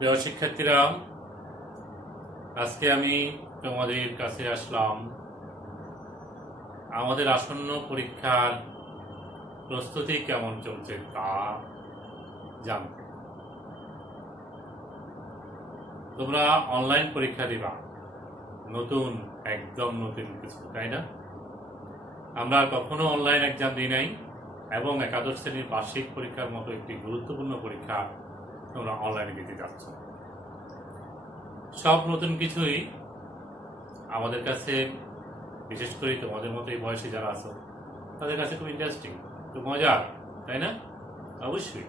প্রিয় শিক্ষার্থীরা, আজকে আমি তোমাদের কাছে আসলাম আমাদের আসন্ন পরীক্ষার প্রস্তুতি কেমন চলছে তা জানতে। তোমরা অনলাইন পরীক্ষা দিবা, একদম নতুন কিছু, তাই না? আমরা কখনো অনলাইন এক্সাম দিই নাই এবং একাদশ শ্রেণীর বার্ষিক পরীক্ষার মতো একটি গুরুত্বপূর্ণ পরীক্ষা তোমরা অনলাইনে দিতে যাচ্ছ। সব নতুন কিছুই আমাদের কাছে, বিশেষ করে তোমাদের মতো এই বয়সে যারা আছো তাদের কাছে খুব ইন্টারেস্টিং, খুব মজার, তাই না? অবশ্যই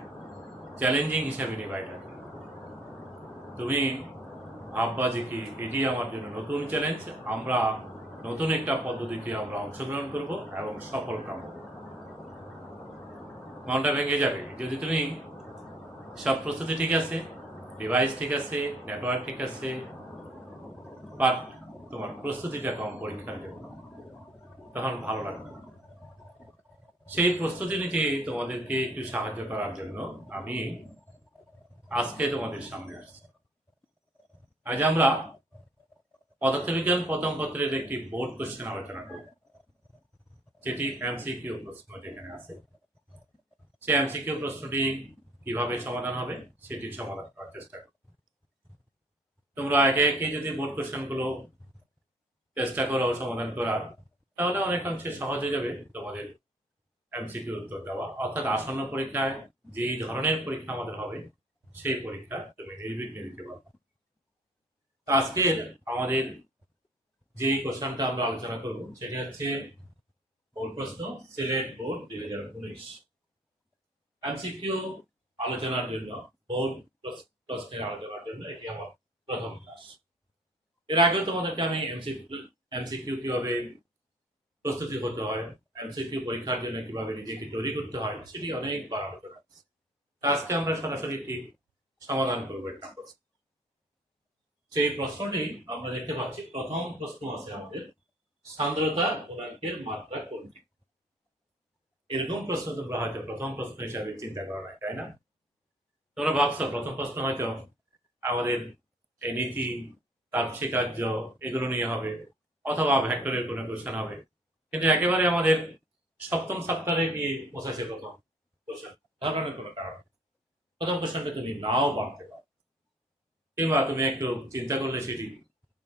চ্যালেঞ্জিং হিসাবে নিবা এটাকে। তুমি ভাববা যে কি এটি আমার জন্য নতুন চ্যালেঞ্জ, আমরা নতুন একটা পদ্ধতিতে আমরা অংশগ্রহণ করব এবং সফল কাম। মনটা ভেঙে যাবে যদি তুমি সব প্রস্তুতি ঠিক আছে, ডিভাইস ঠিক আছে, নেটওয়ার্ক ঠিক আছে, বাট তোমার প্রস্তুতিটা কম পরীক্ষার জন্য, তখন ভালো লাগবে। সেই প্রস্তুতি নিতে তোমাদেরকে একটু সাহায্য করার জন্য আমি আজকে তোমাদের সামনে আসছি। আজ আমরা পদার্থবিজ্ঞান প্রথম পত্রের একটি বোর্ড কোশ্চেন আলোচনা করব, যেটি এমসিকিউ প্রশ্ন যেখানে আছে। সেই এমসিকিউ প্রশ্নটি কিভাবে সমাধান হবে সেটির সমাধান করার চেষ্টা করব। তোমরা একে একে যদি বোর্ড কোশ্চেনগুলো চেষ্টা করো সমাধান করার, তাহলে অনেকাংশে সহজ হয়ে যাবে তোমাদের এমসিকিউ উত্তর দেওয়া, অর্থাৎ আসন্ন পরীক্ষায় যেই ধরনের পরীক্ষা আমাদের হবে সেই পরীক্ষা তুমি নির্বিঘ্নে দিতে পারবে। আজকের আমাদের যেই কোশ্চেনটা আমরা আলোচনা করব সেটি হচ্ছে বোর্ড প্রশ্ন, সিলেট বোর্ড 2019 এমসিকিউ আলোচনার জন্য, বোর্ড প্রশ্নের আলোচনার জন্য এটি আমার প্রথম ক্লাস। এর আগেও তোমাদেরকে আমি এমসিকিউ কিভাবে প্রস্তুতি হতে হয়, এমসিকিউ পরীক্ষার জন্য কিভাবে নিজেকে তৈরি করতে হয় সেটি অনেকবার আলোচনা করছি। আজকে আমরা সরাসরি একটি সমাধান করবো একটা প্রশ্ন। সেই প্রশ্নটি আমরা দেখতে পাচ্ছি, প্রথম প্রশ্ন আছে আমাদের, সান্দ্রতা গুণাঙ্কের মাত্রা কোনটি? এরকম প্রশ্ন তোমরা হয়তো প্রথম প্রশ্ন হিসাবে চিন্তা করো না, তাই না? তোমরা ভাবছো প্রথম প্রশ্ন হয়তো আমাদের এই নীতি, তাপসিক কার্য এগুলো নিয়ে হবে, অথবা ভেক্টরের কোনো কোশ্চেন হবে, কিন্তু একেবারে আমাদের সপ্তম চ্যাপ্টারে গিয়ে পৌঁছাছে প্রথম কোশ্চেন। ধরনের কোনো কারণে প্রথম কোশ্চেনটা তুমি নাও পারতে পারো, কিংবা তুমি একটু চিন্তা করলে সেটি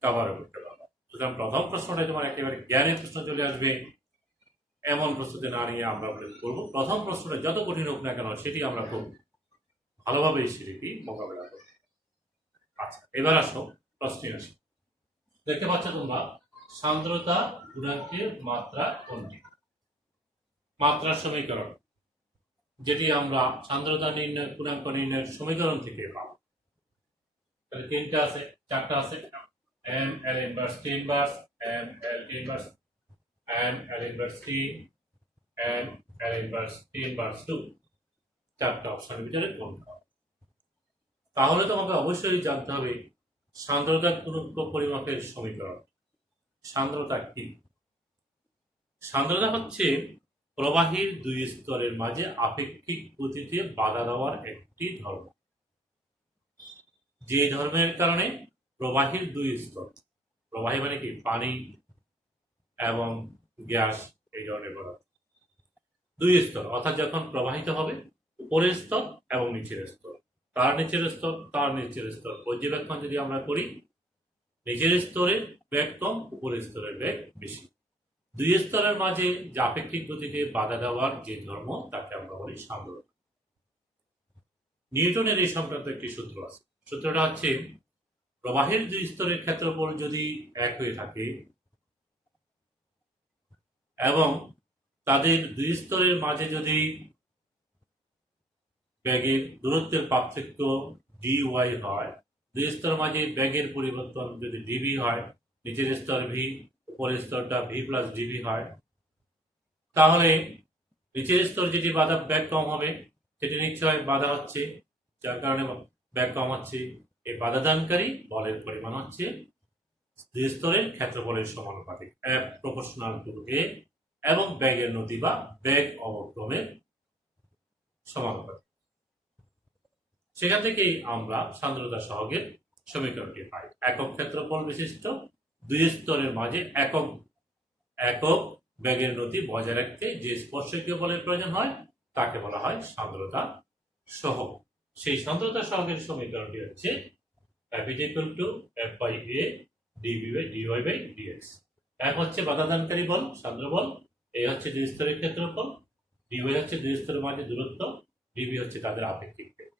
কভারও করতে পারো। সুতরাং প্রথম প্রশ্নটা তোমার একেবারে জ্ঞানের প্রশ্ন চলে আসবে এমন প্রস্তুতি না নিয়ে আমরা করবো প্রথম প্রশ্নটা যত কঠিন হোক না কেন সেটি আমরা খুব ভালোভাবে সেটি মোকাবেলা করবো। আচ্ছা, এবার আসো প্রশ্নে আসি। দেখতে পাচ্ছ তোমরা, সান্দ্রতা গুণাঙ্কের মাত্রা কোনটি? মাত্রার সমীকরণ, যেটি আমরা সান্দ্রতা নির্ণয় গুণাঙ্ক নির্ণয়ের সমীকরণ থেকে পাবো। তাহলে তিনটা আছে, চারটা আছে, M L inverse T inverse, M L T inverse, M L inverse T, M L inverse T inverse 2, চারটা অপশনের ভিতরে কোনটা? তাহলে তোমাকে অবশ্যই জানতে হবে সান্দ্রতা গুণাঙ্ক পরিমাপের সমীকরণ। সান্দ্রতা কি? সান্দ্রতা হচ্ছে প্রবাহীর দুই স্তরের মাঝে আপেক্ষিক গতিতে বাধা দেওয়ার একটি ধর্ম, যে ধর্মের কারণে প্রবাহীর দুই স্তর, প্রবাহী মানে কি পানি এবং গ্যাস, এই ধরনের পদার্থ, দুই স্তর, অর্থাৎ যখন প্রবাহিত হবে উপরের স্তর এবং নিচের স্তর, তার নিচের স্তর, তার নিচের স্তর পর্যবেক্ষণ যদি আমরা করি, নিচের স্তরের বেগ কম, উপরের স্তরের বেগ বেশি, দুই স্তরের মাঝে যে আপেক্ষিক গতিতে বাধা দেওয়ার যে ধর্ম তাকে আমরা বলি সান্দ্রতা। নিউটনের এই সংক্রান্ত একটি সূত্র আছে। সূত্রটা হচ্ছে, প্রবাহের দুই স্তরের ক্ষেত্রফল যদি এক হয়ে থাকে এবং তাদের দুই স্তরের মাঝে যদি বেগের দূরত্বের পার্থক্য ডি ওয়াই হয়, দুই স্তরের মাঝে বেগের পরিবর্তন যদি ডিভি হয়, নিচের স্তর ভি, উপরের স্তরটা ভি প্লাস ডিভি হয়, তাহলে নিচের স্তর যেটি বাধা বেগ কম হবে সেটি নিশ্চয় বাধা হচ্ছে, যার কারণে বেগ কম হচ্ছে। এই বাধাদানকারী বলের পরিমাণ হচ্ছে দুই স্তরের ক্ষেত্রফলের সমানুপাতিক, F প্রপোর্শনাল টু A, এবং বেগের নতি বা বেগ অবক্রমের সমানুপাতিক। সেখান থেকেই আমরা সান্দ্রতা সহগের সমীকরণটি পাই। একক ক্ষেত্রফল বিশিষ্ট দুই স্তরের মাঝে একক একক বেগের নতি বজায় রাখতে যে স্পর্শকীয় বলের প্রয়োজন হয় তাকে বলা হয় সান্দ্রতা সহগ। সেই সান্দ্রতা সহগের সমীকরণটি হচ্ছে F is equal to F by A dV by dy by dx। এক হচ্ছে বাধাদানকারী বল, সান্দ্র বল, এ হচ্ছে দুই স্তরের ক্ষেত্রফল, dy হচ্ছে দুই স্তরের মাঝে দূরত্ব, dV হচ্ছে তাদের আপেক্ষিক বেগ।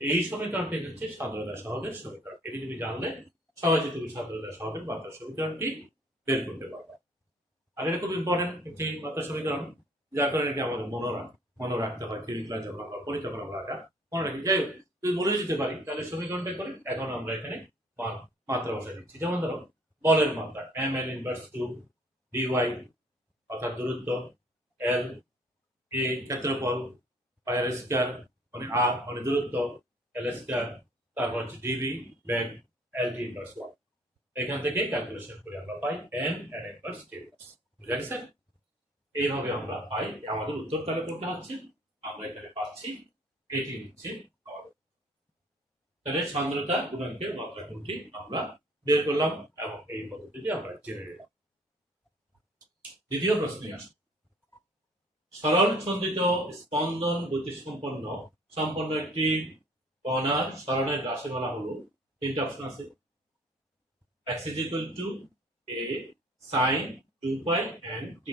এই সমীকরণটি হচ্ছে সান্দ্রতা সহগের সমীকরণ। এটি তুমি জানলে সহজে তুমি সান্দ্রতা সহগের মাত্রা সমীকরণটি বের করতে পারবে। আর এটা খুব ইম্পর্টেন্ট একটি মাত্রা সমীকরণ, যার কারণে কি আমাদের মনে রাখতে হয়। থিওরি ক্লাস যখন আমরা পড়ি তখন আমরা এটা মনে রাখি। যাই হোক, যদি বলে দিতে পারি তাহলে সমীকরণটা করি। এখন আমরা এখানে মাত্রা বসাই দিচ্ছি। যেমন ধরো বলের মাত্রা ml ইনভার্স 2 dy অর্থাৎ দূরত্ব, l a ক্ষেত্রফল, পাই আর স্কয়ার মানে r মানে দূরত্ব, l স্কয়ার, তারপর হচ্ছে dv বেগ, lt ইনভার্স 1। এখান থেকে ক্যালকুলেশন করে আমরা পাই n ইনভার্স t ইনভার্স। বুঝা গেছে? এইভাবে আমরা পাই। আমাদের উত্তর কালে করতে হচ্ছে, আমরা এখানে পাচ্ছি এটি হচ্ছে আমাদের। তাহলে সান্দ্রতা গুণাঙ্কের মাত্রা কোনটি আমরা বের করলাম এবং এই পদ্ধতিটি আমরা জেনে নিলাম। দ্বিতীয় প্রশ্নে আসুন। সরল সন্ধিত স্পন্দন গতি সম্পন্ন একটি কণার সরণের রাশিমালা হলো, তিনটা অপশন আছে। x is equal to a sin 2 pi and t,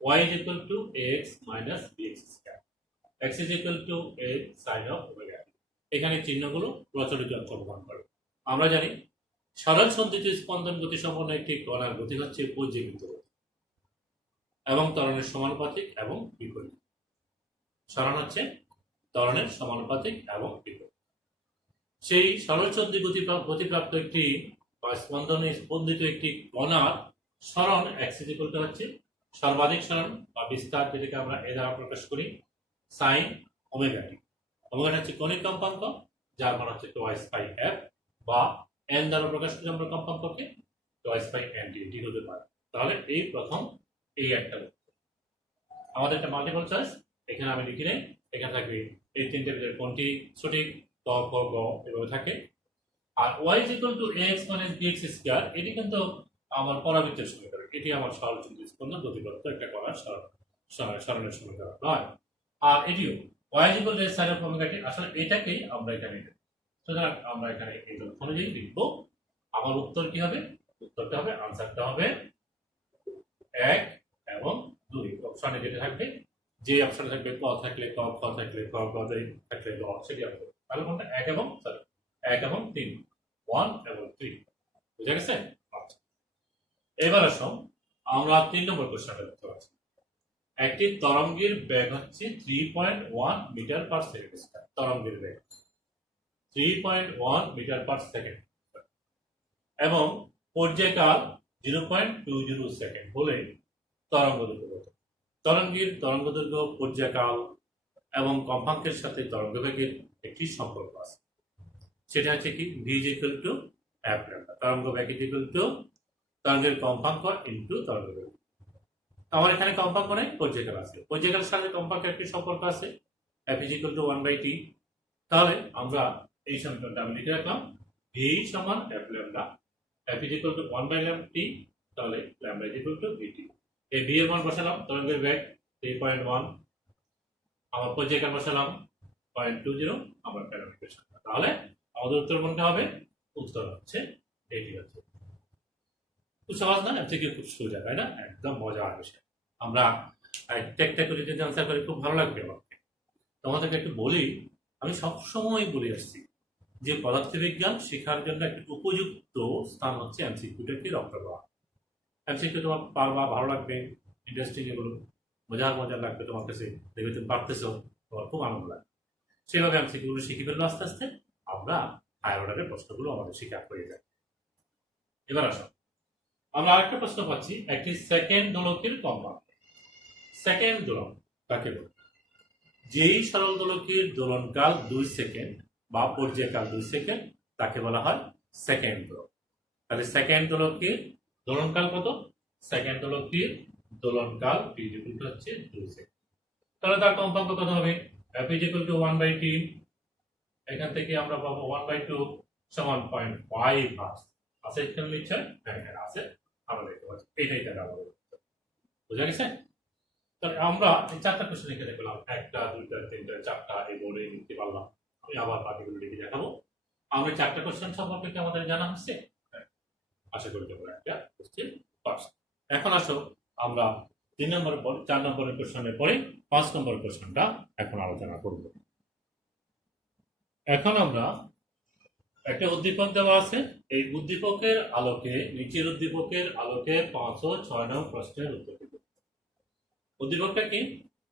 y is equal to ax minus bx square, x is equal to a sin of omega t। এখানে চিহ্নগুলো প্রচলিত অংশগ্রহণ করে। আমরা জানি সরল সন্ধিত স্পন্দন গতি সম্পন্ন একটি কণার গতি হচ্ছে পর্যায়বৃত্ত গতি এবং ত্বরণের সমানুপাতিক এবং বিপরীত। সরণ হচ্ছে ত্বরণের সমানুপাতিক এবং বিপরীত। সেই সরল সন্ধি গতিপ্রাপ্ত একটি বা স্পন্দনে স্পন্দিত একটি কণার সরণ x is equal to হচ্ছে সর্বাধিক সরণ বা বিস্তার, যেটাকে আমরা এ দ্বারা প্রকাশ করি sin ওমেগা টি। ওমেগা হচ্ছে কণিক কম্পাঙ্ক, যার মান হচ্ছে twice pi f, বা n দ্বারা প্রকাশ করি আমরা কম্পাঙ্ককে twice pi n t হতে পারে। তাহলে এই প্রথম এই একটা আমাদের একটা মাল্টিপল চয়েস, এখানে আমি লিখি নেই। এখানে থাকবে এই তিনটে ভিতরে কোনটি সঠিক, ক খ গ এভাবে থাকে। আর y is equal to ax minus bx square, এটি কিন্তু আমার পরাবৃত্তের সমীকরণ। এটি আমার সরল সন্ধি স্পন্দন গতিপ্রাপ্ত একটা কণার সরণের সমীকরণ নয়। আর এটিও y is equal to sin of omega t, আসলে এটাকেই আমরা এখানে লিখব। সুতরাং আমরা এখানে এই তথ্য অনুযায়ী লিখব। আমার উত্তর কি হবে? উত্তরটা হবে, আনসারটা হবে 1 এবং 2। অপশনে যেটা থাকবে, যে অপশনে থাকবে ক থাকলে ক, খ থাকলে খ, গ থাকলে গ, সেটি হবে। তাহলে কোনটা 1 এবং 3, 1 এবং 3। বুঝা গেছে? আচ্ছা, এবার আসুন আমরা 3 নম্বর কোশ্চেনটা দেখতে পাচ্ছি। একটি তরঙ্গের বেগ হচ্ছে 3.1 মিটার পার সেকেন্ড স্কয়ার। তরঙ্গের বেগ 3.1 মিটার পার সেকেন্ড এবং পর্যায়কাল 0.20 সেকেন্ড হলে তরঙ্গ দৈর্ঘ্য কত? তরঙ্গ দৈর্ঘ্য, পর্যায়কাল এবং কম্পাঙ্কের সাথে তরঙ্গ বেগের একটি সম্পর্ক আছে। সেটা হচ্ছে কি v is equal to f lambda, তরঙ্গ বেগ is equal to তরঙ্গের কম্পাঙ্ক ইনটু তরঙ্গ বেগ। আমার এখানে কম্পাঙ্ক নেই, পর্যায়কাল আছে। পর্যায়কালের সাথে কম্পাঙ্কের একটি সম্পর্ক আছে, f is equal to 1/t। তাহলে আমরা এই সমীকরণটা আমি লিখে রাখলাম, v সমান f lambda, f is equal to 1/t, তাহলে lambda is equal to vt। এই v এর মান বসালাম, তরঙ্গের বেগ 3.1, আমার পর্যায়কাল বসালাম 0.20, আমার প্যারামিটার সংখ্যা। তাহলে আমাদের উত্তর কোনটা হবে? উত্তর হচ্ছে এটি হচ্ছে। খুব সহজ না? এর থেকে খুব সোজা, তাই না? একদম মজার বিষয়। আমরা একটা করে যদি আনসার করি খুব ভালো লাগবে আমাকে। তোমাদেরকে একটু বলি, আমি সবসময় বলে আসছি যে পদার্থবিজ্ঞান শেখার জন্য একটি উপযুক্ত স্থান হচ্ছে এমসিকিউটাকে রপ্ত করা। এমসিকিউ তোমার পারবা, ভালো লাগবে, ইন্টারেস্টিং, এগুলো মজার লাগবে তোমার কাছে, দেখবে তুমি পারতেছো, তোমার খুব আনন্দ লাগবে। সেভাবে এমসিকিউগুলো শিখে ফেলবো আস্তে আস্তে, আমরা হায়ার অর্ডারের প্রশ্নগুলো আমাদের শিক্ষা হয়ে যায়। এবার আসো, আমরা আরেকটা প্রশ্ন পাচ্ছি, একটি সেকেন্ড দোলকের কম্পাঙ্ক। সেকেন্ড দোলক কাকে বলে? যেই সরল দোলকের দোলনকাল 2 সেকেন্ড বা পর্যায়কাল 2 সেকেন্ড, তাকে বলা হয় সেকেন্ড দোলক। তাহলে সেকেন্ড দোলকের দোলনকাল কত? সেকেন্ড দোলকের দোলনকাল t হচ্ছে 2 সেকেন্ড। তাহলে তার কম্পাঙ্ক কত হবে? f is equal to 1/t, এখান থেকে আমরা পাবো 1/2 সমান 0.5 ভার্স আছে এখানে নিশ্চয়, হ্যাঁ এখানে আছে, আমরা দেখতে পাচ্ছি এটাই তাহলে আমাদের উত্তর। বুঝা গেছে? তাহলে আমরা এই চারটা কোশ্চেন এখানে পেলাম, একটা দুইটা তিনটা চারটা এই বোর্ডে লিখতে পারলাম। আমি আবার বাকিগুলো লিখে দেখাবো। আমরা চারটা কোশ্চেন সম্পর্কে কি আমাদের জানা হচ্ছে? হ্যাঁ, আশা করি তোমরা একটা কোশ্চেন পারছো। এখন আসো আমরা 3 নম্বর পর 4 নম্বরের কোশ্চেনের পরে 5 নম্বর কোশ্চেনটা এখন আলোচনা করব। এখন আমরা একটা উদ্দীপক দেওয়া আছে, এই উদ্দীপকের আলোকে নিচের উদ্দীপকের আলোকে 5 ও 6 নং প্রশ্নের উত্তর দিব। উদ্দীপকটা কি?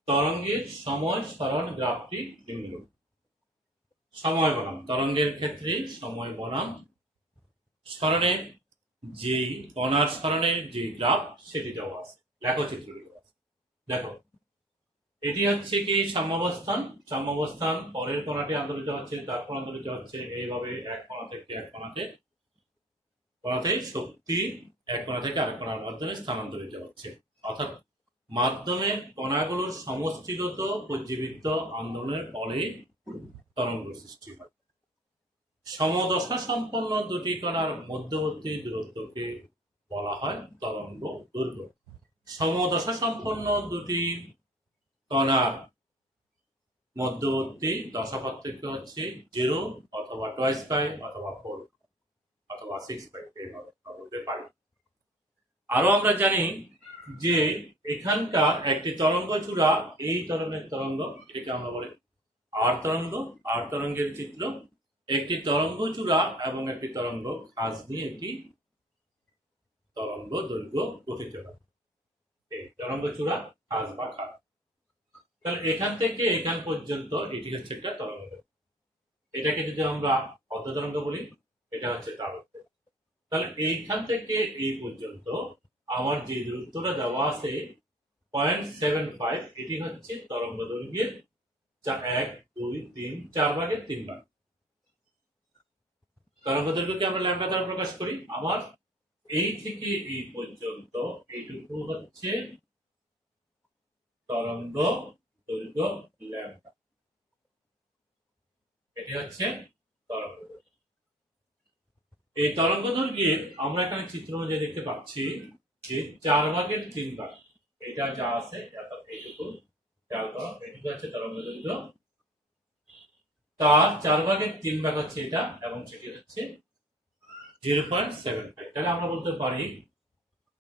তরঙ্গের সময় সরণ গ্রাফটি নিম্নরূপ। সময় বনাম তরঙ্গের ক্ষেত্রে সময় বনাম সরণের যেই কণার সরণের যে গ্রাফ সেটি দেওয়া আছে, লেখচিত্র দেওয়া আছে। দেখো এটি হচ্ছে কি সাম্যাবস্থান, সাম্যাবস্থান পরের কণাটি আন্দোলিত হচ্ছে, তারপর আন্দোলিত হচ্ছে, এইভাবে এক কণা থেকে এক কণাতে শক্তি এক কণা থেকে আরেক কণার মাধ্যমে স্থানান্তরিত হচ্ছে, অর্থাৎ মাধ্যমের কণাগুলোর সমষ্টিগত পর্যবৃত্ত আন্দোলনের ফলে তরঙ্গ সৃষ্টি হয়। সমদশা সম্পন্ন দুটি কণার মধ্যবর্তী দূরত্বকে বলা হয় তরঙ্গ দৈর্ঘ্য। সমদশা সম্পন্ন দুটি কণার মধ্যবর্তী দশা পার্থক্য হচ্ছে 0 অথবা 2 পাই অথবা 4 অথবা 6 পাই, এইভাবে বলতে পারি। আরো আমরা জানি যে এখানকার একটি তরঙ্গ চূড়া, এই ধরনের তরঙ্গ, এটাকে আমরা বলি আর তরঙ্গ। আর তরঙ্গের চিত্র, একটি তরঙ্গ চূড়া এবং একটি তরঙ্গ খাঁজ নিয়ে একটি তরঙ্গ দৈর্ঘ্য গঠিত হয়। এই তরঙ্গ চূড়া, খাঁজ বা খাঁজ। তাহলে এখান থেকে এখান পর্যন্ত এটি হচ্ছে একটা তরঙ্গ দৈর্ঘ্য। এটাকে যদি আমরা অর্ধ তরঙ্গ বলি, এটা হচ্ছে তার উত্তর। তাহলে এইখান থেকে এই পর্যন্ত আমার যে দূরত্বটা দেওয়া আছে 0.75, এটি হচ্ছে তরঙ্গ দৈর্ঘ্যের 1 2 3 4 ভাগের 3 ভাগ। তরঙ্গ দৈর্ঘ্যকে আমরা ল্যাম্ডা দ্বারা প্রকাশ করি। আবার এই থেকে এই পর্যন্ত এইটুকু হচ্ছে তরঙ্গ দৈর্ঘ্য ল্যাম্ডা, এটি হচ্ছে তরঙ্গ দৈর্ঘ্য। এই তরঙ্গ দৈর্ঘ্যের আমরা এখানে চিত্র অনুযায়ী দেখতে পাচ্ছি যে 4 ভাগের 3 ভাগ, এটা যা আছে এইটুকু খেয়াল করো, এইটুকু হচ্ছে তরঙ্গ দৈর্ঘ্য, তার 4 ভাগের 3 ভাগ হচ্ছে এটা, এবং সেটি হচ্ছে 0.75। তাহলে আমরা বলতে পারি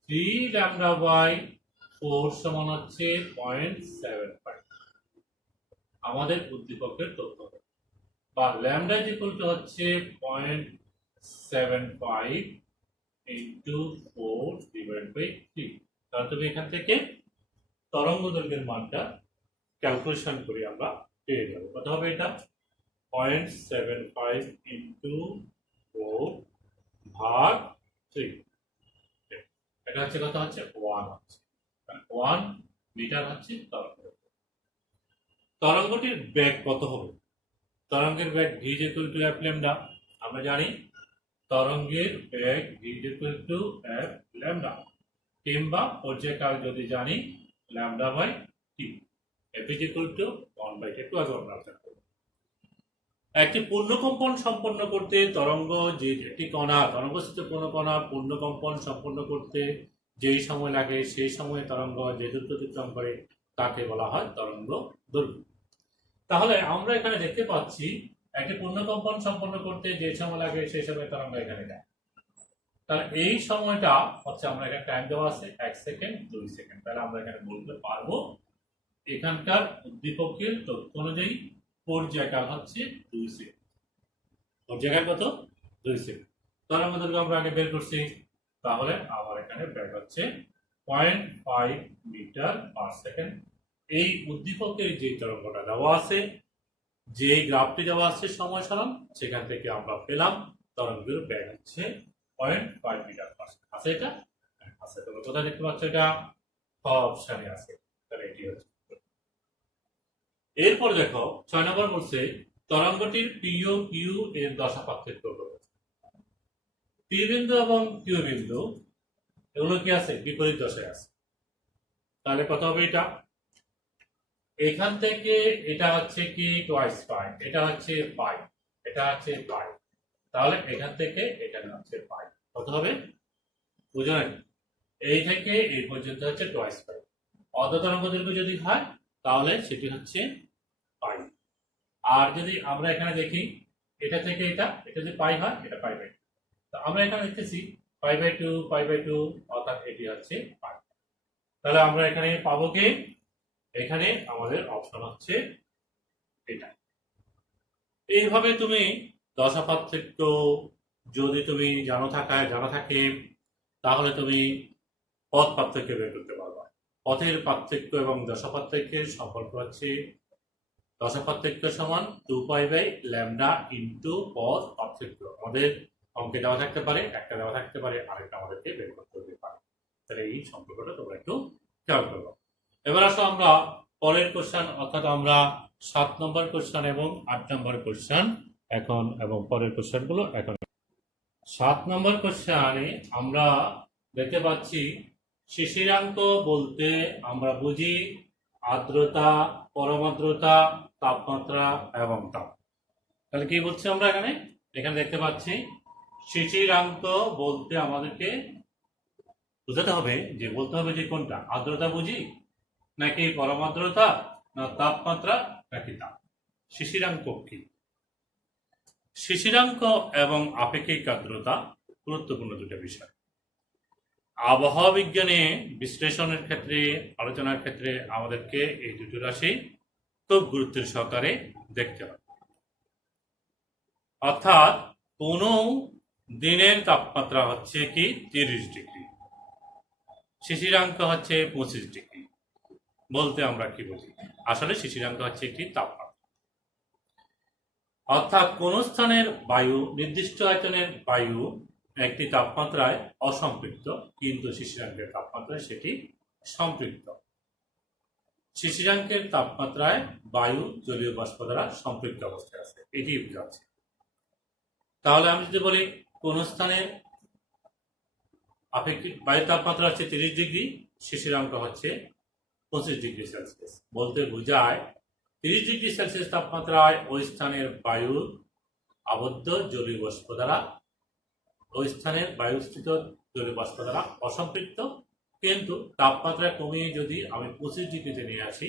3 ল্যামডা বাই 4 সমান হচ্ছে 0.75 আমাদের উদ্দীপকের তথ্য, বা ল্যামডা ইকুয়াল টু হচ্ছে 0.75 ইনটু 4 ডিভাইড বাই 3। তাহলে তুমি এখান থেকে তরঙ্গ দৈর্ঘ্যের মানটা ক্যালকুলেশন করে আমরা পেয়ে যাব। কত হবে এটা? 0.75 ইনটু 4 ভাগ 3, এটা হচ্ছে কত হচ্ছে 1 হচ্ছে, 1 মিটার হচ্ছে তরঙ্গ। তরঙ্গটির বেগ কত হবে? তরঙ্গের বেগ v equal to f lambda. আমরা জানি তরঙ্গের বেগ v equal to f lambda, কিংবা পর্যায়কাল যদি জানি lambda by t, f equal to 1/t। একটু আগে আমরা আলোচনা করব। একটি পূর্ণকম্পন সম্পন্ন করতে তরঙ্গ যে একটি কণা, তরঙ্গস্থিত কোনো কণা পূর্ণকম্পন সম্পন্ন করতে যেই সময় লাগে সেই সময়ে তরঙ্গ যে দ্রুত অতিক্রম করে তাকে বলা হয় তরঙ্গ দৈর্ঘ্য। তাহলে আমরা এখানে দেখতে পাচ্ছি একটি পূর্ণকম্পন সম্পন্ন করতে যে সময় লাগে সেই সময় তরঙ্গ এখানে যায়। তাহলে এই সময়টা হচ্ছে, আমরা এখানে টাইম দেওয়া আছে 1 সেকেন্ড 2 সেকেন্ড। তাহলে আমরা এখানে বলতে পারবো এখানকার উদ্দীপকের তথ্য অনুযায়ী পর্যায়কাল হচ্ছে 2 সেকেন্ড। পর্যায়কাল কত? 2 সেকেন্ড। তরঙ্গ দৈর্ঘ্য আমরা আগে বের করছি, তাহলে আমার এখানে বেগ হচ্ছে 0.5 মিটার পার সেকেন্ড। এই উদ্দীপকের যে তরঙ্গটা দেওয়া আছে, যে গ্রাফটি দেওয়া আছে সময় সরণ, সেখান থেকে আমরা পেলাম তরঙ্গের বেগ হচ্ছে 0.5 মিটার পার সেকেন্ড। আছে এটা? আছে। তোমরা কোথায় দেখতে পাচ্ছ? এটা অপশনে আছে। তাহলে এটি হচ্ছে। এরপর দেখো 6 নম্বর বলছে তরঙ্গটির পি ও কিউ এর দশা পার্থক্য কত। পি বিন্দু এবং কিউ বিন্দু এগুলো কি আছে? বিপরীত দশায় আছে। তাহলে কত হবে এটা? এখান থেকে এটা হচ্ছে কি 2 পাই, এটা হচ্ছে পাই, এটা হচ্ছে পাই, তাহলে এখান থেকে এখানে হচ্ছে পাই, কত হবে বুঝলেন? এই থেকে এই পর্যন্ত হচ্ছে টোয়াইস পাই। অর্ধ তরঙ্গ দৈর্ঘ্য যদি হয় তাহলে সেটি হচ্ছে পাই। আর যদি আমরা এখানে দেখি এটা থেকে এটা যদি পাই হয়, এটা পাই বাই, তো আমরা এখানে দেখতেছি পাই বাই টু, অর্থাৎ এটি হচ্ছে পাই। তাহলে আমরা এখানে পাবো কি, এখানে আমাদের অপশন হচ্ছে এটা। এইভাবে তুমি দশা পার্থক্য যদি তুমি জানা থাকে তাহলে তুমি পথ পার্থক্য বের করতে পারবা। পথের পার্থক্য এবং দশা পার্থক্যের সম্পর্ক হচ্ছে দশা পার্থক্য সমান 2π/λ ইন্টু পথ পার্থক্য। আমাদের অঙ্কে দেওয়া থাকতে পারে, একটা দেওয়া থাকতে পারে, আরেকটা আমাদেরকে বের করতে হতে পারে। তাহলে এই সম্পর্কটা তোমরা একটু খেয়াল করবো। এবার আসো আমরা পরের কোশ্চেন, অর্থাৎ আমরা 7 নম্বর কোশ্চেন এবং 8 নম্বর কোশ্চেন এখন এবং পরের কোশ্চেনগুলো এখন। 7 নম্বর কোশ্চেনে আমরা দেখতে পাচ্ছি শিশিরাঙ্ক বলতে আমরা বুঝি আর্দ্রতা, পরম আর্দ্রতা, তাপমাত্রা এবং তাপ। তাহলে কি বলছি আমরা এখানে দেখতে পাচ্ছি শিশিরাঙ্ক বলতে আমাদেরকে বুঝাতে হবে যে বলতে হবে যে কোনটা আর্দ্রতা বুঝি নাকি পরম আর্দ্রতা না তাপমাত্রা নাকি তাপ। শিশিরাঙ্ক কি? শিশিরাঙ্ক এবং আপেক্ষিক আর্দ্রতা গুরুত্বপূর্ণ দুটো বিষয়। আবহাওয়া বিজ্ঞানে বিশ্লেষণের ক্ষেত্রে, আলোচনার ক্ষেত্রে আমাদেরকে এই দুটো রাশি খুব গুরুত্বের সহকারে দেখতে হবে। অর্থাৎ কোন দিনের তাপমাত্রা হচ্ছে কি 30 ডিগ্রি, শিশিরাঙ্ক হচ্ছে 25 ডিগ্রি। বলতে আমরা কি বুঝি? আসলে শিশিরাঙ্ক হচ্ছে একটি তাপমাত্রা, অর্থাৎ কোন স্থানের বায়ু, নির্দিষ্ট আয়তনের বায়ু একটি তাপমাত্রায় অসম্পৃক্ত, কিন্তু শিশিরাঙ্কের তাপমাত্রায় সেটি সম্পৃক্ত। শিশিরাঙ্কের তাপমাত্রায় বায়ু জলীয় বাষ্প দ্বারা সম্পৃক্ত অবস্থায় আছে, এটি বোঝাচ্ছে। তাহলে আমি যদি বলি কোন স্থানের আপেক্ষিক বায়ুর তাপমাত্রা হচ্ছে 30 ডিগ্রি, শিশিরাঙ্ক হচ্ছে 25 ডিগ্রি সেলসিয়াস, বলতে বোঝায় 30 ডিগ্রি সেলসিয়াস তাপমাত্রায় ওই স্থানের বায়ু আবদ্ধ জলীয় বাষ্প দ্বারা, ওই স্থানের বায়ুস্থিত জলীয় বাষ্প দ্বারা অসম্পৃক্ত, কিন্তু তাপমাত্রা কমিয়ে যদি আমি 25 ডিগ্রিতে নিয়ে আসি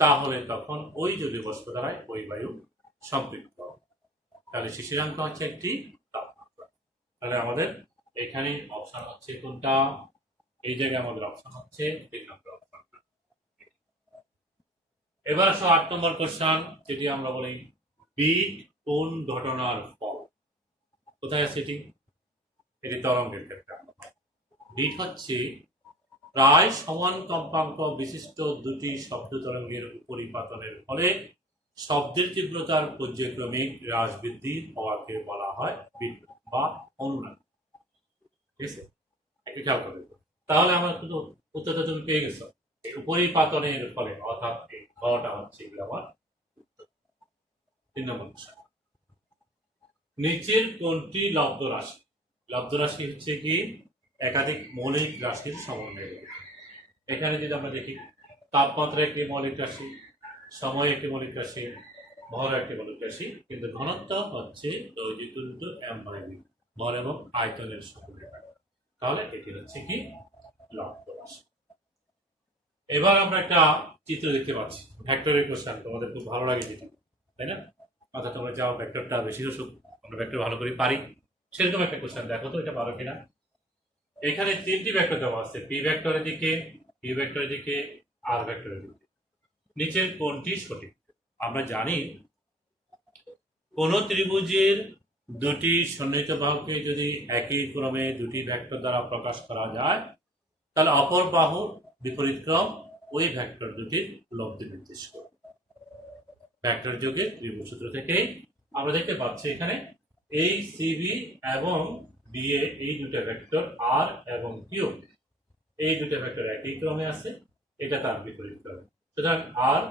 তাহলে তখন ওই জলীয় বাষ্প দ্বারাই ওই বায়ু সম্পৃক্ত। তাহলে শিশিরাঙ্ক হচ্ছে একটি তাপমাত্রা। তাহলে আমাদের এখানে অপশন হচ্ছে কোনটা? এই জায়গায় আমাদের অপশন হচ্ছে 3 নম্বর অপশন। এবার আসো 8 নম্বর কোশ্চেন, যেটি আমরা বলি বিট কোন ঘটনার ফল। কোথায় আছে এটি? এটি তরঙ্গের ক্ষেত্রে। বিট হচ্ছে প্রায় সমান কম্পাঙ্ক বিশিষ্ট দুটি শব্দ তরঙ্গের উপরিপাতনের ফলে শব্দের তীব্রতার পর্যায়ক্রমিক হ্রাস বৃদ্ধি হওয়াকে বলা হয় বিট বা অনুনাদ। ঠিক আছে, একটু খেয়াল করে। তাহলে আমার কিন্তু উত্তরটা তুমি পেয়ে গেছো, উপরিপাতনের ফলে, অর্থাৎ এই ঘটা হচ্ছে এগুলো আমার 3 নম্বর কোশ্চেন। নিচের কোনটি লব্ধ রাশি? লব্ধ রাশি হচ্ছে কি একাধিক মৌলিক রাশির সমন্বয়। এখানে যদি আমরা দেখি তাপমাত্রা একটি মৌলিক রাশি, সময় একটি মৌলিক রাশি, ভর একটি মৌলিক রাশি, কিন্তু ঘনত্ব হচ্ছে m/v, ভর এবং আয়তনের সমন্বয়। তাহলে এটি হচ্ছে কি লব্ধ রাশি। এবার আমরা একটা চিত্র দেখতে পাচ্ছি, ভেক্টরের কোশ্চেন তোমাদের খুব ভালো লাগে যেটা, তাই না? অর্থাৎ তোমরা যাও ভেক্টরটা বেশি রসুক, আমরা ভেক্টর ভালো করে পারি, সেরকম একটা কোশ্চেন দেখো তো এটা পারো কিনা। এখানে 3টি ভেক্টর দেওয়া আছে, পি ভেক্টরের দিকে, কিউ ভেক্টরের দিকে, আর ভেক্টরের দিকে। নিচের কোনটি সঠিক? আমরা জানি কোন ত্রিভুজের দুটি সন্নিহিত বাহুকে যদি একই ক্রমে দুটি ভেক্টর দ্বারা প্রকাশ করা যায় তাহলে অপর বাহুর বিপরীত ক্রম ওই ভেক্টর দুটির লব্ধি নির্দেশ করবে। ভেক্টর যোগের ত্রিভুজ সূত্র থেকে আমরা দেখতে পাচ্ছি এখানে এই সিবি এবং বিএ এই দুটো ভেক্টর আর এবং কিউ, এই দুটো ভেক্টর একই ক্রমে আছে, এটা তার বিপরীত ক্রমে। সুতরাং R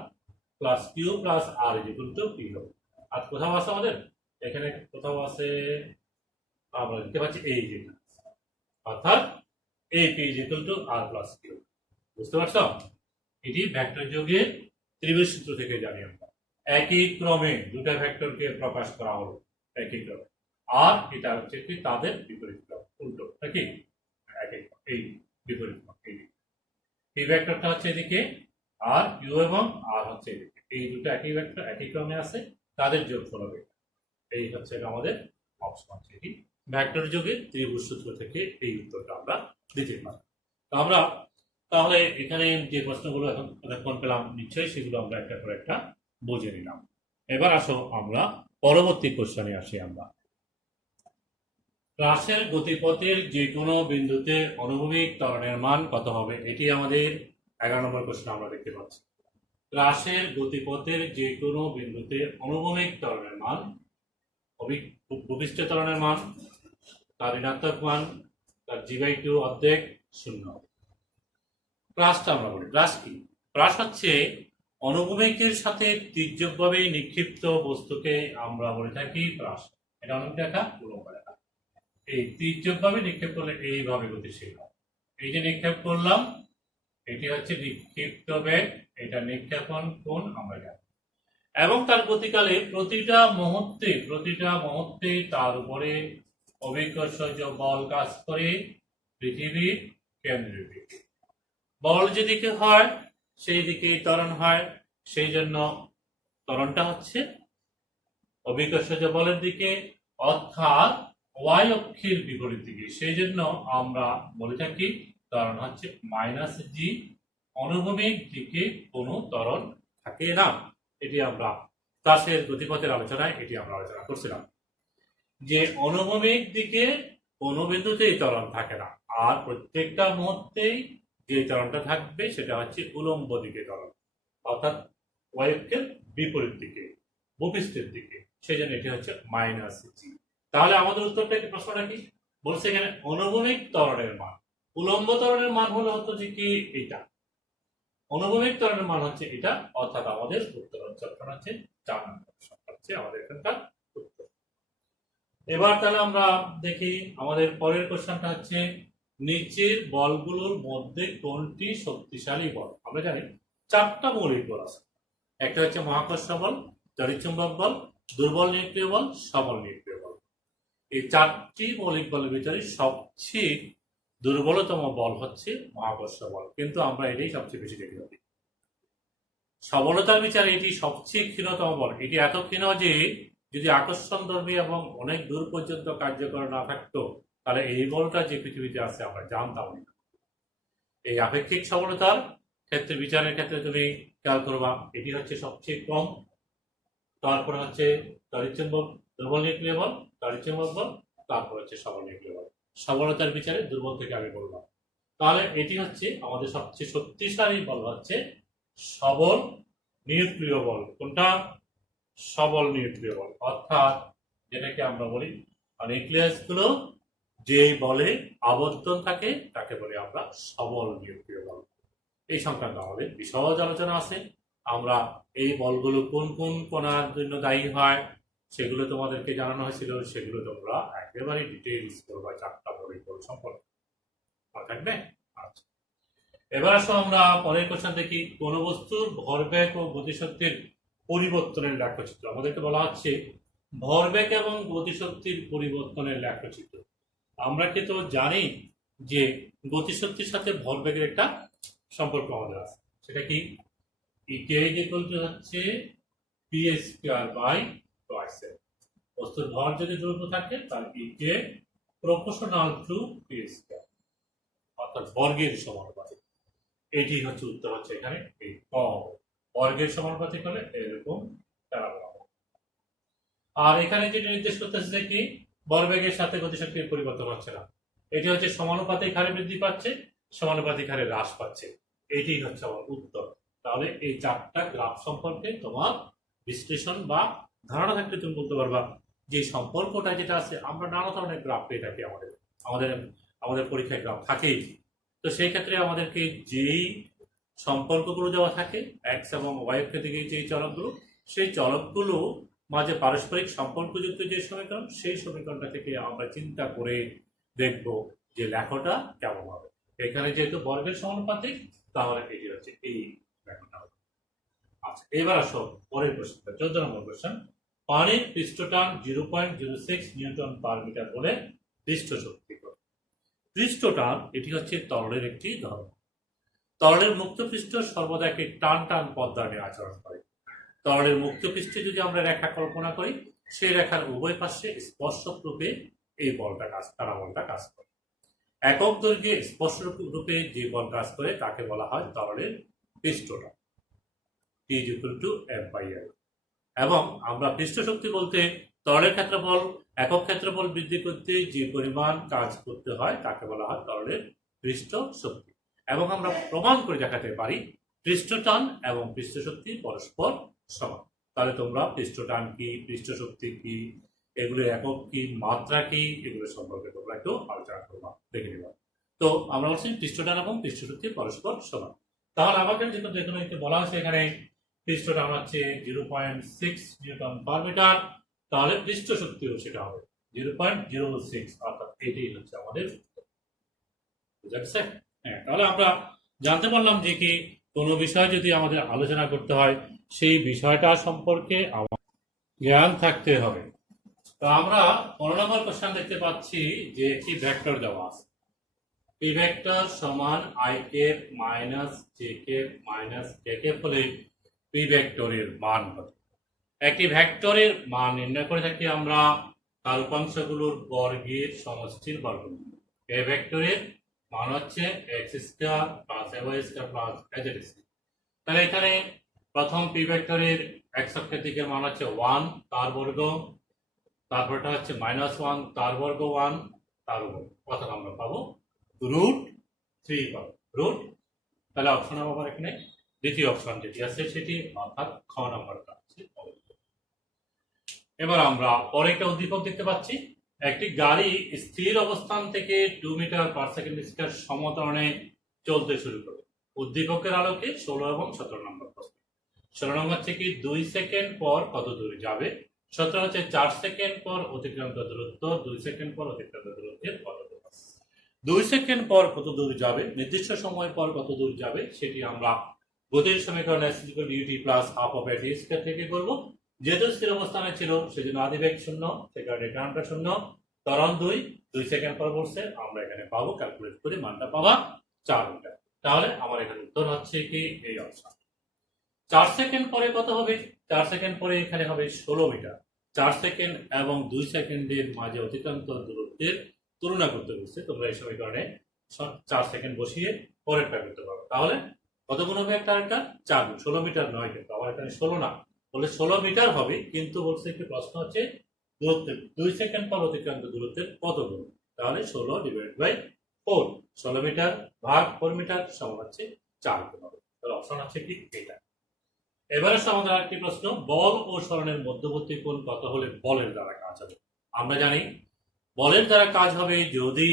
plus Q plus R equal to P হবে। আর কোথাও আছে আমাদের এখানে, কোথাও আছে আমরা দেখতে পাচ্ছি এই যে, অর্থাৎ এই P equal to R plus Q. বুঝতে পারছো? এটি ভেক্টর যোগের ত্রিভুজ সূত্র থেকে জানি আমরা। একই ক্রমে দুটা ভেক্টরকে প্রকাশ করা হলো একই ক্রমে, আর এটা হচ্ছে কি তাদের বিপরীত ক্রম, উল্টো নাকি একই এই বিপরীত ক্রম। এই ভেক্টরটা হচ্ছে এদিকে, আর ইউ এবং আর হচ্ছে এদিকে, এই দুটো একই ভেক্টর একই ক্রমে আছে, তাদের যোগফল হবে। এই হচ্ছে আমাদের অপশন হচ্ছে এটি। ভেক্টর যোগে ত্রিভুজ সূত্র থেকে এই উত্তরটা আমরা দিতে পারি। তো আমরা তাহলে এখানে যে প্রশ্নগুলো এখন পেলাম নিশ্চয়ই সেগুলো আমরা একটা করে একটা বুঝে নিলাম। এবার আসো আমরা পরবর্তী কোশ্চেনে আসি। আমরা রাশের গতিপথের যে কোনো বিন্দুতে অনুভূমিক ত্বরণের মান কত হবে, এটি আমাদের 11 নম্বর কোশ্চেন আমরা দেখতে পাচ্ছি। রাশের গতিপথের যে কোনো বিন্দুতে অনুভূমিক ত্বরণের মান, ভূপৃষ্ঠ ত্বরণের মান, তার ঋণাত্মক মান, তার g/2 অর্ধেক 0। প্রাসটা আমরা বলি, প্রাস কি? প্রাস হচ্ছে অনুভূমিকের সাথে তির্যকভাবে নিক্ষিপ্ত বস্তুকে আমরা বলে থাকি প্রাস। এটা অনুভূমিক রেখা, উল্লম্ব রেখা। এই তির্যকভাবে নিক্ষেপ করলে এইভাবে গতিশীল হয়। এই যে নিক্ষেপ করলাম, এটি হচ্ছে নিক্ষিপ্ত বেগ, এটা নিক্ষেপণ কোণ আমরা জানি, এবং তার গতিকালে প্রতিটা মুহূর্তে তার উপরে অভিকর্ষজ বল কাজ করে পৃথিবীর কেন্দ্রের দিকে। বল যেদিকে হয় সেই দিকেই ত্বরণ হয়, সেই জন্য ত্বরণটা হচ্ছে অভিকর্ষজ বলের দিকে, অর্থাৎ ওয়াই অক্ষের বিপরীত দিকে। সেই জন্য আমরা বলে থাকি ত্বরণ হচ্ছে -g। অনুভূমিক দিকে কোনো ত্বরণ থাকে না। এটি আমরা রাশের গতিপথের আলোচনায় এটি আমরা আলোচনা করছিলাম যে অনুভূমিক দিকে কোনো বিন্দুতেই ত্বরণ থাকে না, আর প্রত্যেকটা মুহূর্তেই যে ত্বরণটা থাকবে সেটা হচ্ছে উলম্ব দিকে ত্বরণ, অর্থাৎ ওয়াই অক্ষের বিপরীত দিকে, ভূপৃষ্ঠের দিকে। সেই জন্য এটি হচ্ছে -g। তাহলে আমাদের উত্তরটা কি, প্রশ্নটা কি বলছে এখানে? অনুভূমিক ত্বরণের মান, উলম্ব ত্বরণের মান হলো হচ্ছে কি এটা, অনুভূমিক ত্বরণের মান হচ্ছে এটা, অর্থাৎ আমাদের উত্তর হচ্ছে 4 নম্বর হচ্ছে আমাদের এখানকার উত্তর। এবার তাহলে আমরা দেখি আমাদের পরের কোশ্চেনটা হচ্ছে নিচের বলগুলোর মধ্যে কোনটি শক্তিশালী বল? আমরা জানি 4টা মৌলিক বল আছে। একটা হচ্ছে মহাকর্ষ বল, তড়িৎচুম্বক বল, দুর্বল নিউক্লিয় বল, সবল নিউক্লিয় বল। এই 4টি মৌলিক বলের ভিতরে সবচেয়ে দুর্বলতম বল হচ্ছে মহাকর্ষ বল, কিন্তু আমরা এটাই সবচেয়ে বেশি দেখতে পাই। সবলতার বিচারে এটি সবচেয়ে ক্ষীণতম বল। এটি এত ক্ষীণ যে যদি আকর্ষণধর্মী এবং অনেক দূর পর্যন্ত কার্যকর না থাকতো তাহলে এই বলটা যে পৃথিবীতে আছে আমরা জানতাম না। এই আপেক্ষিক সবলতার ক্ষেত্রে বিচারের ক্ষেত্রে তুমি খেয়াল করবা, এটি হচ্ছে সবচেয়ে কম, তারপরে হচ্ছে তড়িৎচুম্বক দুর্বল নিউক্লিয় বল, তড়িৎচুম্বক বল, তারপর হচ্ছে সবল নিউক্লিয় বল। সবলতার বিচারে দুর্বল থেকে আমি বললাম। তাহলে এটি হচ্ছে আমাদের সবচেয়ে শক্তিশালী বল হচ্ছে সবল নিউক্লিয় বল। কোনটা? সবল নিউক্লিয় বল, অর্থাৎ যেটাকে আমরা বলি নিউক্লিয়াস গুলো যে বলে আবদ্ধ থাকে তাকে বলি আমরা সবল নিউক্লিয় বল। এই সংক্রান্ত আমাদের বিশদ আলোচনা আছে। আমরা এই বলগুলো কোন কোন কণার জন্য দায়ী হয় সেগুলো তোমাদেরকে জানানো হয়েছিল, সেগুলো তোমরা একেবারে ডিটেইলস করবা 4টা মৌলিক বল সম্পর্কে, থাকবে। আচ্ছা, এবার আসো আমরা পরের কোশ্চেন দেখি। কোন বস্তুর ভরবেগ ও গতিশক্তির পরিবর্তনের লেখচিত্র। আমাদেরকে বলা হচ্ছে ভরবেগ এবং গতিশক্তির পরিবর্তনের লেখচিত্র। আমরা কিন্তু জানি যে গতিশক্তির সাথে ভরবেগের একটা সম্পর্ক আমাদের আছে, সেটা কি? ইকে হচ্ছে p²/2 বস্তুর ভর যদি দ্রব্য থাকে তাহলে ইকে প্রপোর্শনাল টু p², অর্থাৎ বর্গের সমানুপাতিক। এটি হচ্ছে উত্তর হচ্ছে এখানে এই ক, বর্গের সমানুপাতিক হলে এরকম দাঁড়াবে। আর এখানে যেটা নির্দেশ করতেছে যে কি ভরবেগের সাথে গতিশক্তির পরিবর্তন হচ্ছে না, এটি হচ্ছে সমানুপাতিক হারে বৃদ্ধি পাচ্ছে, সমানুপাতিক হারে হ্রাস পাচ্ছে। এটি হচ্ছে আমার উত্তর। তাহলে এই 4টা গ্রাফ সম্পর্কে তোমার বিশ্লেষণ বা ধারণা থাকলে তুমি বলতে পারবা যে সম্পর্কটা যেটা আছে, আমরা নানা ধরনের গ্রাফ পেয়ে থাকি, আমাদের আমাদের আমাদের পরীক্ষায় গ্রাফ থাকেই। তো সেই ক্ষেত্রে আমাদেরকে যেই সম্পর্কগুলো দেওয়া থাকে এক্স এবং ওয়াই অক্ষের দিকে যেই চলকগুলো, সেই চলকগুলো মাঝে পারস্পরিক সম্পর্কযুক্ত যে সমীকরণ, সেই সমীকরণটা থেকে আমরা চিন্তা করে দেখব যে লেখাটা কেমন হবে। এখানে যেহেতু বর্গের সমানুপাতিক তাহলে এটি হচ্ছে এই লেখাটা হবে। আচ্ছা, এবার আসো পরের প্রশ্নটা, 14 নম্বর কোশ্চেন। পানির পৃষ্ঠটান 0.06 নিউটন পার মিটার হলে পৃষ্ঠ শক্তি কত? পৃষ্ঠটান এটি হচ্ছে তরলের একটি ধর্ম। তরলের মুক্ত পৃষ্ঠ সর্বদা একটি টান টান পদ্মা নিয়ে আচরণ করে। তরলের মুক্ত পৃষ্ঠে যদি আমরা রেখা কল্পনা করি, সেই রেখার উভয় পাশে স্পর্শক রূপে এই বলটা তারা বলটা কাজ করে। একক দৈর্ঘ্যে স্পর্শক রূপে যে বল কাজ করে তাকে বলা হয় তরলের পৃষ্ঠটান। T = F/L। এবং আমরা পৃষ্ঠ শক্তি বলতে তরলের ক্ষেত্রফল, একক ক্ষেত্রফল বৃদ্ধি করতে যে পরিমাণ কাজ করতে হয় তাকে বলা হয় তরলের পৃষ্ঠ শক্তি। এবং আমরা প্রমাণ করে দেখাতে পারি পৃষ্ঠটান এবং পৃষ্ঠ শক্তি পরস্পর সমান। তাহলে তোমরা পৃষ্ঠটান কি, পৃষ্ঠ শক্তি কি, এগুলোর একক কি, মাত্রা কি, এগুলো সম্পর্কে তোমরা একটু আলোচনা করবা, দেখে নিবা। তো আমরা বলছি পৃষ্ঠটান এবং পৃষ্ঠ শক্তি পরস্পর সমান। তাহলে আমাকে যেখানে বলা হয়েছে এখানে পৃষ্ঠটান হচ্ছে 0.6 নিউটন পার মিটার, তাহলে পৃষ্ঠ শক্তিও সেটা হবে 0.06, অর্থাৎ এটাই হচ্ছে আমাদের উত্তর। বুঝা গেছে? হ্যাঁ, তাহলে আমরা জানতে পারলাম যে কি কোনো বিষয় যদি আমাদের আলোচনা করতে হয় সেই বিষয়টা সম্পর্কে আমার জ্ঞান থাকতে হবে। তো আমরা 15 নম্বর কোশ্চেন দেখতে পাচ্ছি যে একটি ভেক্টর দেওয়া আছে। পি ভেক্টর সমান i cap minus J cap minus K cap হলে পি ভেক্টরের মান কত? একটি ভেক্টরের মান নির্ণয় করে থাকি আমরা তার উপাংশগুলোর বর্গের সমষ্টির বর্গমূল। এই ভেক্টরের মান হচ্ছে x² plus y² plus z²। তাহলে এখানে প্রথম পি ভেক্টরের x অক্ষের দিকের মান হচ্ছে 1 তার বর্গ, তারপরটা হচ্ছে -1 তার বর্গ 1 তার বর্গ, অর্থাৎ আমরা পাবো √3 পাবো রুট। তাহলে অপশন আমার এখানে দ্বিতীয় অপশন যেটি আছে সেটি, অর্থাৎ খ নম্বরটা আছে। এবার আমরা পরে একটা উদ্দীপক দেখতে পাচ্ছি। একটি গাড়ি স্থির অবস্থান থেকে 2 মিটার পার সেকেন্ড স্কয়ার সমতরণে চলতে শুরু করে। উদ্দীপকের আলোকে 16 এবং 17 নম্বর প্রশ্ন। 16 নম্বর হচ্ছে কি 2 সেকেন্ড পর কত দূর যাবে, 17 হচ্ছে 4 সেকেন্ড পর অতিক্রান্ত দূরত্ব, 2 সেকেন্ড পর অতিক্রান্ত দূরত্বের কত দূর। 2 সেকেন্ড পর কত দূর যাবে, নির্দিষ্ট সময় পর কত দূর যাবে, সেটি আমরা গতির সমীকরণে s = ut plus half of at square থেকে করব। যেহেতু স্থির অবস্থানে ছিল সেজন্য আদিবেগ 0, সে কারণে টার্মটা 0। ত্বরণ 2 সেকেন্ড পর বলছে, আমরা এখানে পাবো, ক্যালকুলেট করে মানটা পাবা 4 মিটার। তাহলে আমার এখানে উত্তর হচ্ছে কি এই অপশন। 4 সেকেন্ড পরে কত হবে? 4 সেকেন্ড পরে এখানে হবে 16 মিটার। 4 সেকেন্ড এবং 2 সেকেন্ডের মাঝে অতিক্রান্ত দূরত্বের তুলনা করতে বলছে। তোমরা এই সমীকরণে 4 সেকেন্ড বসিয়ে পরেরটা করতে পারো। তাহলে কত গুণ হবে একটা আরেকটা? 4 গুণ। 16 মিটার নয়, কিন্তু আমার এখানে 16 না, বলে 16 মিটার হবে, কিন্তু বলছে কি প্রশ্ন হচ্ছে দূরত্বের 2 সেকেন্ড পর অতিক্রান্ত দূরত্বের কত গুণ। তাহলে 16/4, 16 মিটার ভাগ 4 মিটার সমান হচ্ছে 4 গুণ হবে। তাহলে অপশন হচ্ছে কি এটা। এবারে আমাদের আরেকটি প্রশ্ন, বল ও সরণের মধ্যবর্তী কোণ কত হলে বলের দ্বারা কাজ হবে? আমরা জানি বলের দ্বারা কাজ হবে যদি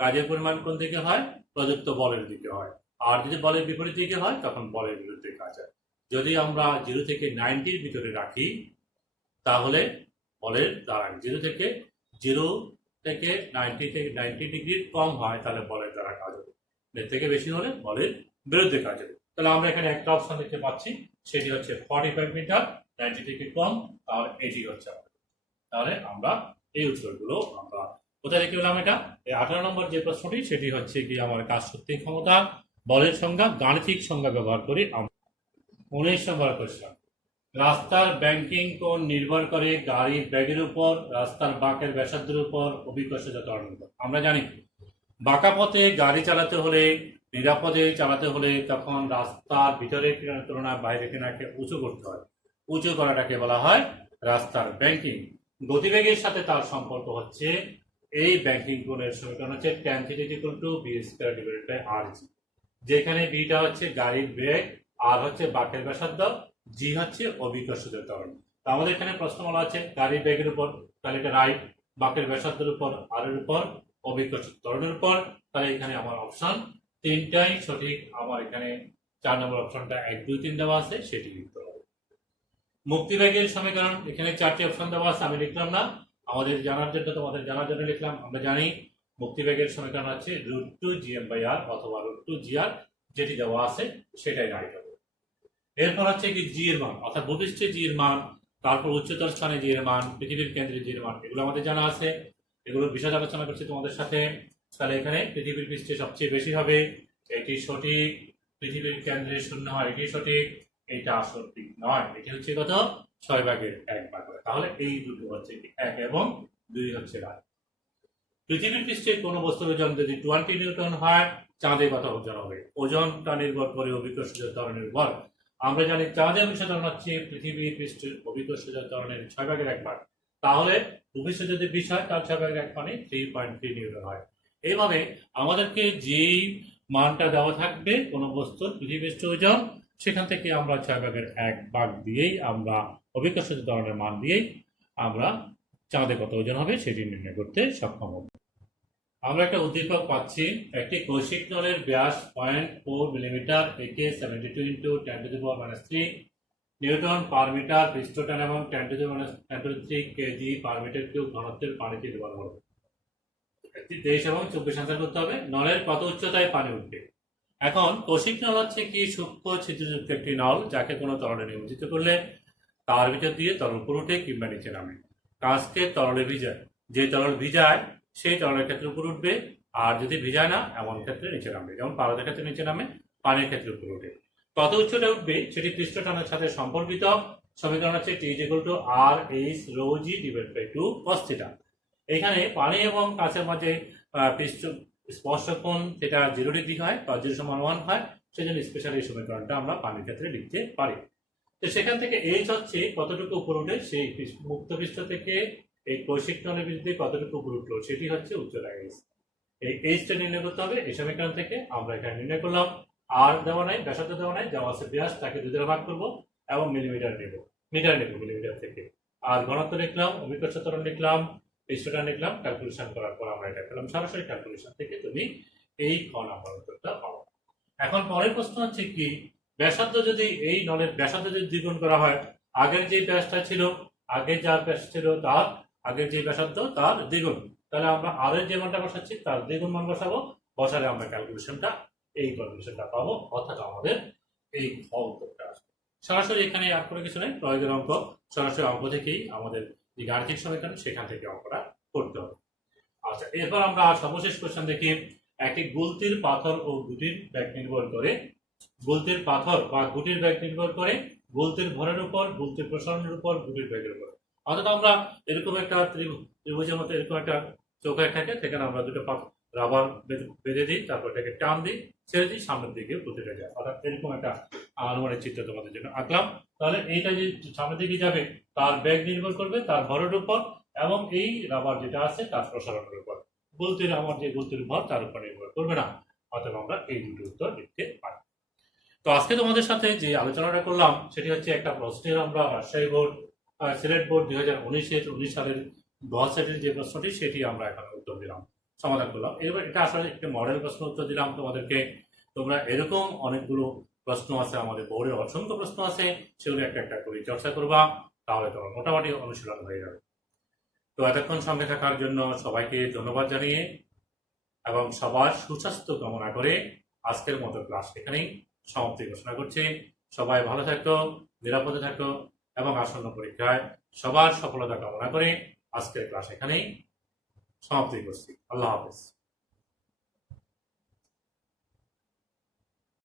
কাজের পরিমাণ কোন দিকে হয়, প্রযুক্ত বলের দিকে হয়। আর যদি বলের বিপরীত দিকে হয় তখন বলের বিরুদ্ধে কাজ হয়। যদি আমরা 0 থেকে 90-র ভিতরে রাখি তাহলে বলের দ্বারা 0 থেকে 90 ডিগ্রির কম হয় তাহলে বলের দ্বারা কাজ হবে, এর থেকে বেশি হলে বলের বিরুদ্ধে কাজ হবে। তাহলে আমরা এখানে একটা অপশন দেখতে পাচ্ছি, সেটি হচ্ছে 45 মিটার, 90 ডিগ্রি কম, আর এটি হচ্ছে আমাদের। তাহলে আমরা এই উত্তরগুলো আমরা কোথায় লিখে পেলাম? এটা এই 18 নম্বর যে প্রশ্নটি, সেটি হচ্ছে কি আমার কাজ শক্তি ক্ষমতা বলের সংজ্ঞা গাণিতিক সংজ্ঞা ব্যবহার করি। 19 নম্বর কোশ্চেন, রাস্তার ব্যাংকিং কোণ নির্ভর করে গাড়ির ব্যাগের উপর, রাস্তার বাঁকের ব্যাসার্ধের উপর, অভিকর্ষজ ত্বরণের উপর। আমরা জানি বাঁকা পথে গাড়ি চালাতে হলে, নিরাপদে চালাতে হলে তখন রাস্তার ভিতরের কিনারের তুলনায় বাইরের কিনারকে উঁচু করতে হয়। উঁচু করাটাকে বলা হয় রাস্তার ব্যাংকিং। গতিবেগের সাথে তার সম্পর্ক হচ্ছে এই ব্যাংকিং কোণের সমীকরণ হচ্ছে tan θ = b²/rg, যেখানে বিটা হচ্ছে গাড়ির বেগ, আর হচ্ছে বাঁকের ব্যাসার্ধ, জি হচ্ছে অভিকর্ষজ ত্বরণ। তো আমাদের এখানে প্রশ্ন বলা আছে গাড়ির বেগের উপর, তাহলে এটা রাইট, বাঁকের ব্যাসার্ধের উপর, আর এর উপর, অভিকর্ষজ ত্বরণের উপর। তাহলে এখানে আমার অপশন তিনটাই সঠিক। আমার এখানে 4 নম্বর অপশনটা 1, 2, 3 দেওয়া আছে, সেটি লিখতে হবে। মুক্তিবেগের সমীকরণ এখানে 4টি অপশন দেওয়া আছে, আমি লিখলাম না, আমাদের জানার জন্য, তোমাদের জানার জন্য লিখলাম। আমরা জানি মুক্তিবেগের সমীকরণ হচ্ছে √2gm/r অথবা √2gr, যেটি দেওয়া আছে সেটাই রাইট হবে। এরপর হচ্ছে কি জি এর মান, অর্থাৎ ভূপৃষ্ঠে জি এর মান, তারপর উচ্চতর স্থানে জি এর মান, পৃথিবীর কেন্দ্রে জি এর মান, এগুলো আমাদের জানা আছে। এগুলো বিশদ আলোচনা করছি তোমাদের সাথে। তাহলে এখানে পৃথিবীর পৃষ্ঠে সবচেয়ে বেশি হবে, এটি সঠিক। পৃথিবীর কেন্দ্রে শূন্য হয়, এটি সঠিক। এটা সঠিক নয়, এটি হচ্ছে কত 6/1 হবে। তাহলে এই দুটো হচ্ছে 1 এবং 2 হচ্ছে রাইট। পৃথিবীর পৃষ্ঠে কোনো বস্তুর ওজন যদি 20 নিউটন হয়, চাঁদে কত ওজন হবে? ওজনটা নির্ভর করে অভিকর্ষ ত্বরণের উপর। আমরা জানি চাঁদের অভিকর্ষ ত্বরণ হচ্ছে পৃথিবীর পৃষ্ঠের অভিকর্ষ ত্বরণের 6/1 তাহলে ভূপৃষ্ঠ যদি 20 হয় তার 6/1 মানে 3.3 নিউটন হয়। এইভাবে আমাদেরকে যেই মানটা দেওয়া থাকবে কোনো বস্তুর পৃথিবীপৃষ্ঠ ওজন, সেখান থেকে আমরা 6/1 দিয়েই আমরা অভিকর্ষ ত্বরণের মান দিয়েই আমরা চাঁদে কত ওজন হবে সেটি নির্ণয় করতে সক্ষম হব। আমরা একটা উদ্দীপক পাচ্ছি, একটি কৌশিক নলের ব্যাস 0.4 মিলিমিটার, একে 72 × 10⁻³ নিউটন পার মিটার পৃষ্ঠটান এবং 10⁻³ কেজি পার মিটার কিউব ঘনত্বের পানিতে ডোবানো হলো। একটি 23 এবং 24 আনসার করতে হবে। নলের কত উচ্চতায় পানি উঠবে? এখন কৌশিক নল হচ্ছে কি সূক্ষ্ম ছিদ্রযুক্ত একটি নল, যাকে কোনো তরলে নিমজ্জিত করলে তার ভিতর দিয়ে তরল উপরে উঠে কিংবা নিচে নামে। কাঁচকে তরলে ভিজায়, যে তরল ভিজায় সেই তরলের ক্ষেত্রে উপরে উঠবে, আর যদি ভিজায় না এমন ক্ষেত্রে নিচে নামবে। যেমন পারদের ক্ষেত্রে নিচে নামে, পানির ক্ষেত্রে উপরে উঠে। কত উচ্চতা উঠবে সেটি পৃষ্ঠটানের সাথে সম্পর্কিত। সমীকরণ হচ্ছে T = R/H ρg/2 cos θ। এখানে পানি এবং কাঁচের মাঝে পৃষ্ঠ স্পর্শ কোণ থিটা 0 ডিগ্রি হয়, cos 0 = 1 হয়। সেজন্য স্পেশাল এই সমীকরণটা আমরা পানির ক্ষেত্রে লিখতে পারি। তো সেখান থেকে H হচ্ছে কতটুকু উপরে উঠে, সেই মুক্ত পৃষ্ঠ থেকে এই কৌশিক নলের ভিতরে কতটুকু উপরে উঠলো সেটি হচ্ছে উচ্চতা H। এই Hটা নির্ণয় করতে হবে। এই সমীকরণ থেকে আমরা এখানে নির্ণয় করলাম। আর দেওয়া নাই, ব্যাসার্ধ দেওয়া নাই, দেওয়া আছে ব্যাস, তাকে 2 দ্বারা ভাগ করবো এবং মিটার নেব মিলিমিটার থেকে। আর ঘনত্ব লিখলাম, অভিকর্ষ ত্বরণ লিখলাম, পৃষ্ঠটা লিখলাম। ক্যালকুলেশন করার পর আমরা এটা পেলাম। সরাসরি ক্যালকুলেশন থেকে তুমি এই খ নাম্বার উত্তরটা পাবো। এখন পরের প্রশ্ন হচ্ছে কি, ব্যাসার্ধ যদি এই নলের ব্যাসার্ধ যদি দ্বিগুণ করা হয়, আগের যে ব্যাসটা ছিল, আগের যার ব্যাস ছিল তার আগের যে ব্যাসার্ধ তার দ্বিগুণ, তাহলে আমরা আর এর যে মানটা বসাচ্ছি তার দ্বিগুণ মান বসাবো। বসালে আমরা ক্যালকুলেশনটা পাবো, অর্থাৎ আমাদের এই খ উত্তরটা আসবে। সরাসরি এখানে আর কোনো কিছু নেই, প্রয়োগের অঙ্ক। সরাসরি অঙ্ক থেকেই আমাদের যে গাণিতিক সমীকরণ সেখান থেকে অঙ্কটা করতে হবে। আচ্ছা, এরপর আমরা সর্বশেষ কোশ্চেন দেখি। একটি গুলতির পাথর ও গুটির ব্যাগ নির্ভর করে, গুলতির পাথর বা গুটির ব্যাগ নির্ভর করে গুলতির ভরের উপর, গুলতির প্রসারণের উপর, গুটির ব্যাগের উপর। অর্থাৎ আমরা এরকম একটা ত্রিভুজের মতো এরকম একটা চৌকায় থাকে, সেখানে আমরা দুটো রাবার বেঁধে দিই, তারপর এটাকে টান দিই, ছেড়ে দিই, সামনের দিকে গুটিটা যায়। অর্থাৎ এরকম একটা আনুমানিক চিত্র তোমাদের জন্য আঁকলাম। তাহলে এইটা যে সামনের দিকে যাবে তার ব্যাগ নির্ভর করবে তার ভরের উপর, এবং এই রাবার যেটা আছে তার প্রসারণের উপর। গুলতির আমার যে গুলতির ভর তার উপর নির্ভর করবে না। অথবা আমরা এই দুটো উত্তর লিখতে পারি। তো আজকে তোমাদের সাথে যে আলোচনাটা করলাম সেটি হচ্ছে একটা প্রশ্নের, আমরা রাজশাহী বোর্ড সিলেট বোর্ড 2019 সালের 10 সেটের যে প্রশ্নটি সেটি আমরা এখানে উত্তর দিলাম, সমাধান করলাম। এবার এটা আসলে একটা মডেল প্রশ্ন উত্তর দিলাম তোমাদেরকে। তোমরা এরকম অনেকগুলো প্রশ্ন আছে, আমাদের বোর্ডে অসংখ্য প্রশ্ন আছে, সেগুলো একটা একটা করে চর্চা করবা, তাহলে তোমার মোটামুটি অনুশীলন হয়ে যাবে। তো এতক্ষণ সঙ্গে থাকার জন্য সবাইকে ধন্যবাদ জানিয়ে এবং সবার সুস্বাস্থ্য কামনা করে আজকের মতো ক্লাস এখানেই সমাপ্তি ঘোষণা করছি। সবাই ভালো থাকো, নিরাপদে থাকো এবং আসন্ন পরীক্ষায় সবার সফলতা কামনা করে আজকের ক্লাস এখানেই সমাপ্তি করছি। আল্লাহ হাফেজ।